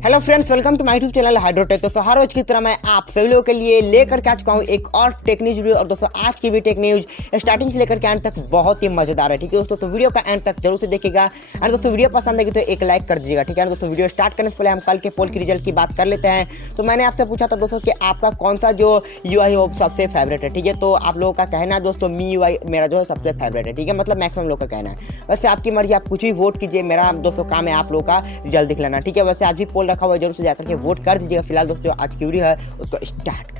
Hello friends, welcome to my YouTube channel Hydrotech. दोस्तों हर रोज की तरह मैं आप सभी लोगों के लिए लेकर के आ चुका हूँ एक और टेक न्यूज वीडियो। और दोस्तों आज की भी टेक न्यूज स्टार्टिंग से लेकर के एंड तक बहुत ही मजेदार है। ठीक है दोस्तों, तो वीडियो का एंड तक जरूर से देखिएगा। एंड दोस्तों वीडियो पसंद आएगी तो एक लाइक कर दीजिएगा। ठीक है दोस्तों, वीडियो स्टार्ट करने से पहले हम कल के पोल की रिजल्ट की बात कर लेते हैं। तो मैंने आपसे पूछा था दोस्तों कि आपका कौन सा जो यूआई हो सबसे फेवरेट है। ठीक है, तो आप लोगों का कहना है दोस्तों मी यूआई मेरा जो है सबसे फेवरेट है। ठीक है, मतलब मैक्सिमम लोग का कहना है। वैसे आपकी मर्जी, आप कुछ भी वोट कीजिए, मेरा दोस्तों काम है आप लोगों का रिजल्ट दिख लेना। ठीक है, वैसे आज भी पोल रखा हुआ है, जरूर से जाकर वोट कर दीजिएगा। फिलहाल दोस्तों आज की वीडियो है उसको स्टार्ट।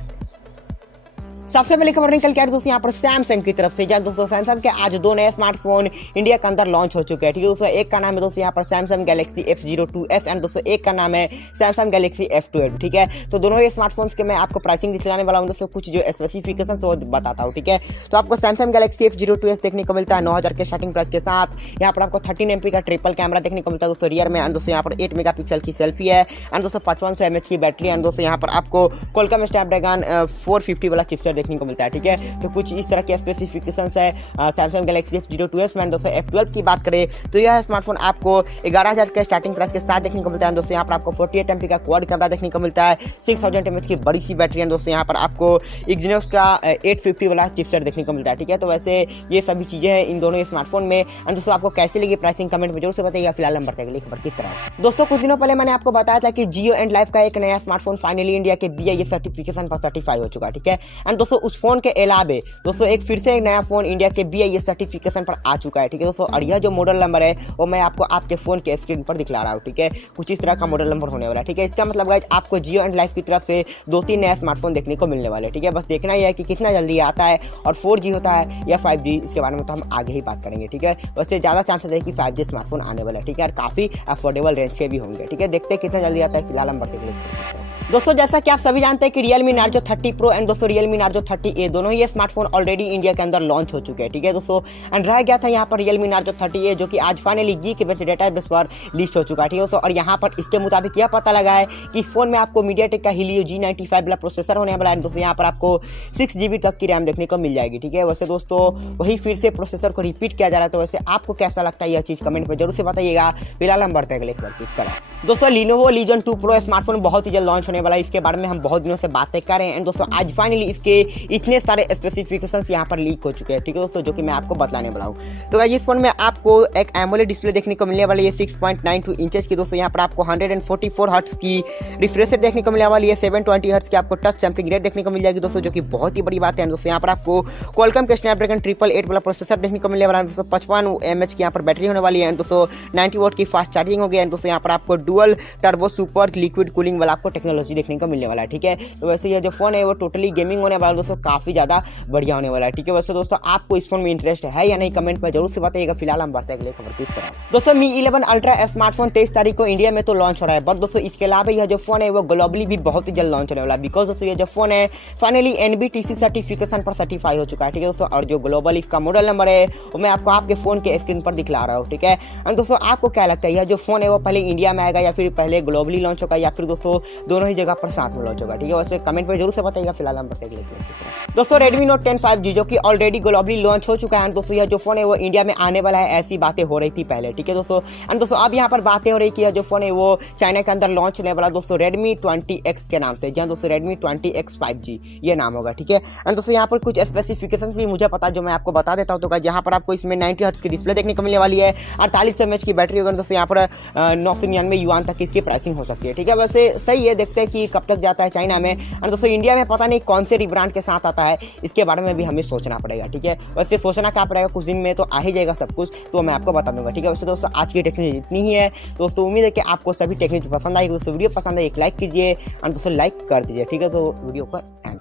सबसे पहले खबर निकल के दोस्तों यहाँ पर सैमसंग की तरफ से। जब दोस्तों सैमसंग के आज दो नए स्मार्टफोन इंडिया के अंदर लॉन्च हो चुके हैं। ठीक है दोस्तों, एक का नाम है दोस्तों यहाँ पर सैमसंग गैलेक्सी F02s एंड दोस्तों एक का नाम है सैमसंग गैलेक्सी F12। ठीक है, तो दोनों ही स्मार्टफोन्स के मैं आपको प्राइसिंग दिखलाने वाला हूँ दोस्तों, कुछ जो स्पेसिफिकेशन वो बताता हूँ। ठीक है, तो आपको सैमसंग गैलेक्सी F02s देखने को मिलता है 9000 के स्टार्टिंग प्राइस के साथ। यहाँ पर आपको 13 MP का ट्रिपल कैमरा देखने को मिलता है दोस्तों रियर में। एंड दोस्तों यहाँ पर 8 मेगापिक्सल की सेल्फी है। एंड दोस्तों 5500 mAh की बैटरी। एंड दोस्तों यहाँ पर आपको Qualcomm स्नैपड्रैगन 450 वाला चिपसेट देखने को मिलता है। ठीक है, तो कुछ इस तरह के स्पेसिफिकेशंस है सैमसंग गैलेक्सी F02s में। दोस्तों F12 की बात करें तो यह स्मार्टफोन आपको 11000 के स्टार्टिंग प्राइस के साथ देखने को मिलता है। दोस्तों यहाँ पर आपको 48 MP का क्वाड कैमरा देखने को मिलता है, 6000 mAh की बड़ी सी बैटरी है। दोस्तों यहाँ पर आपको Exynos का 850 वाला चिपसेट देखने को मिलता है। ठीक है, तो वैसे ये सभी चीज़ें हैं इन दोनों स्मार्टफोन में। एंड दोस्तों आपको कैसे लगी प्राइसिंग कमेंट में जरूर से बताइएगा। फिलहाल हम बढ़ते अगली खबर की तरफ। दोस्तों कुछ दिनों पहले मैंने आपको बताया था कि Jio and LYF का एक नया स्मार्टफोन फाइनली इंडिया के BIS सर्टिफिकेशन पर सर्टिफाई हो चुका है। ठीक है, एंड दोस्तों उस फोन के अलावे दोस्तों एक फिर से एक नया फोन इंडिया के BIS सर्टिफिकेशन पर आ चुका है। ठीक है दोस्तों, और यह जो मॉडल नंबर है वो मैं आपको आपके फोन के स्क्रीन पर दिखला रहा हूँ। ठीक है, कुछ इस तरह का मॉडल नंबर होने वाला है। ठीक है, इसका मतलब गाइस आपको Jio and LYF की तरफ से 2-3 नया स्मार्टफोन देखने को मिलने वाले हैं। ठीक है, बस देखना ही है कि कितना जल्दी आता है और 4G होता है या 5G, इसके बारे में तो हम आगे ही बात करेंगे। ठीक है, वैसे ज़्यादा चांसेस है कि 5G स्मार्टफोन आने वाला है। ठीक है, और काफ़ी अफोर्डेबल रेंज के भी होंगे। ठीक है, देखते हैं कितना जल्दी आता है। फिलहाल हम बढ़ते हैं दोस्तों, जैसा कि आप सभी जानते हैं कि Realme NARZO 30 Pro एंड दोस्तों Realme NARZO 30A दोनों ही स्मार्टफोन ऑलरेडी इंडिया के अंदर लॉन्च हो चुके हैं। ठीक है दोस्तों, एंड रह गया था यहाँ पर Realme NARZO 30A जो कि आज फाइनली Geek डेटाबेस पर लिस्ट हो चुका है। ठीक है दोस्तों, और यहाँ पर इसके मुताबिक यह पता लगा है कि इस फोन में आपको MediaTek का Helio G95 वाला प्रोसेसर होने वाला है। दोस्तों यहाँ पर आपको 6GB तक की रैम देखने को मिल जाएगी। ठीक है, वैसे दोस्तों वही फिर से प्रोसेसर को रिपीट किया जा रहा है। तो वैसे आपको कैसा लगता है यह चीज़ कमेंट में जरूर से बताइएगा। फिलहाल हम बढ़ते हैं अगले खबर की तरफ। दोस्तों Lenovo Legion 2 Pro स्मार्टफोन बहुत ही जल्द लॉन्च होने वाला है। इसके बारे में हम बहुत दिनों से बातें कर रहे हैं। एंड दोस्तों आज फाइनली इसके इतने सारे स्पेसिफिकेशंस यहाँ पर लीक हो चुके हैं। ठीक है दोस्तों, जो कि मैं आपको बताने वाला हूँ। तो गाइस इस फोन में आपको एक AMOLED डिस्प्ले देखने को मिलने वाली है 6.92 इंचेस की। दोस्तों यहाँ पर आपको 144 हर्ट्ज की रिफ्रेश रेट देखने को मिलने वाली है। 720 हर्ट्ज की आपको टच सैंपलिंग रेट देखने को मिल जाएगी दोस्तों, जो कि बहुत ही बड़ी बात है। दोस्तों यहाँ पर आपको Qualcomm के स्नैपड्रैगन 888 वाला प्रोसेसर देखने को मिलने वाला है। दोस्तों 55 mAh की यहाँ पर बैटरी होने वाली है। दोस्तों 90 वॉट की फास्ट चार्जिंग हो गई है। दोस्तों यहाँ पर आपको dual turbo super liquid cooling वाला आपको टेक्नोलॉजी देखने को मिलने वाला है। ठीक है, तो वैसे ये जो फोन है वो टोटली गेमिंग होने वाला है दोस्तों, काफी ज्यादा बढ़िया होने वाला है। ठीक है, वैसे दोस्तों आपको इस फोन में इंटरेस्ट है या नहीं कमेंट में जरूर से बताइएगा। फिलहाल हम बढ़ते हैं अगले खबर की तरफ। दोस्तों Mi 11 अल्ट्रा स्मार्टफोन 23 तारीख को इंडिया में तो लॉन्च हो रहा है, बट दोस्तों इसके अलावा यह जो फोन है वो ग्लोबली भी बहुत ही जल्द लॉन्च होने वाला है। बिकॉज दोस्तों ये जो फोन है फाइनली NBTC सर्टिफिकेशन पर सर्टिफाई हो चुका है। ठीक है दोस्तों, और जो ग्लोबल इसका मॉडल नंबर है वो मैं आपको आपके फोन के स्क्रीन पर दिखला रहा हूँ। ठीक है, और दोस्तों आपको क्या लगता है यह जो फोन है वो पहले इंडिया में आएगा या फिर पहले ग्लोबली लॉन्च होगा या फिर दोस्तों दोनों ही जगह पर साथ में लॉन्च होगा। ठीक है, वैसे कमेंट में जरूर से बताइएगा। फिलहाल हम बताएंगे दोस्तों Redmi Note 10 5G जो कि ऑलरेडी ग्लोबली लॉन्च हो चुका है। एंड दोस्तों यह जो फोन है वो इंडिया में आने वाला है, ऐसी बातें हो रही थी पहले। ठीक है दोस्तों, एंड दोस्तों अब यहाँ पर बातें हो रही कि यह जो फोन है वो चाइना के अंदर लॉन्च होने वाला दोस्तों Redmi 20X के नाम से, जहाँ दोस्तों Redmi 20X 5G ये नाम होगा। ठीक है, एंड दोस्तों यहाँ पर कुछ स्पेसिफिकेशंस भी मुझे पता जो मैं आपको बता देता हूँ। तो जहाँ पर आपको इसमें 90 हर्ट्ज की डिस्प्ले देखने को मिलने वाली है, 4800 mAh की बैटरी होगी। दोस्तों यहाँ पर 999 युआन तक इसकी प्राइसिंग हो सकती है। ठीक है, वैसे सही है, देखते हैं कि कब तक जाता है चाइना में। एंड दोस्तों इंडिया में पता नहीं कौन से रिब्रांड के साथ आता है, इसके बारे में भी हमें सोचना पड़ेगा। ठीक है, वैसे सोचना क्या पड़ेगा, कुछ दिन में तो आ ही जाएगा सब कुछ, तो मैं आपको बता दूंगा। ठीक है, वैसे दोस्तों आज की टेक्नोलॉजी इतनी ही है दोस्तों। उम्मीद है कि आपको सभी टेक्नोलॉजी पसंद आएगी। दोस्तों वीडियो पसंद है एक लाइक कीजिए और दोस्तों लाइक कर दीजिए। ठीक है, तो वीडियो को एंड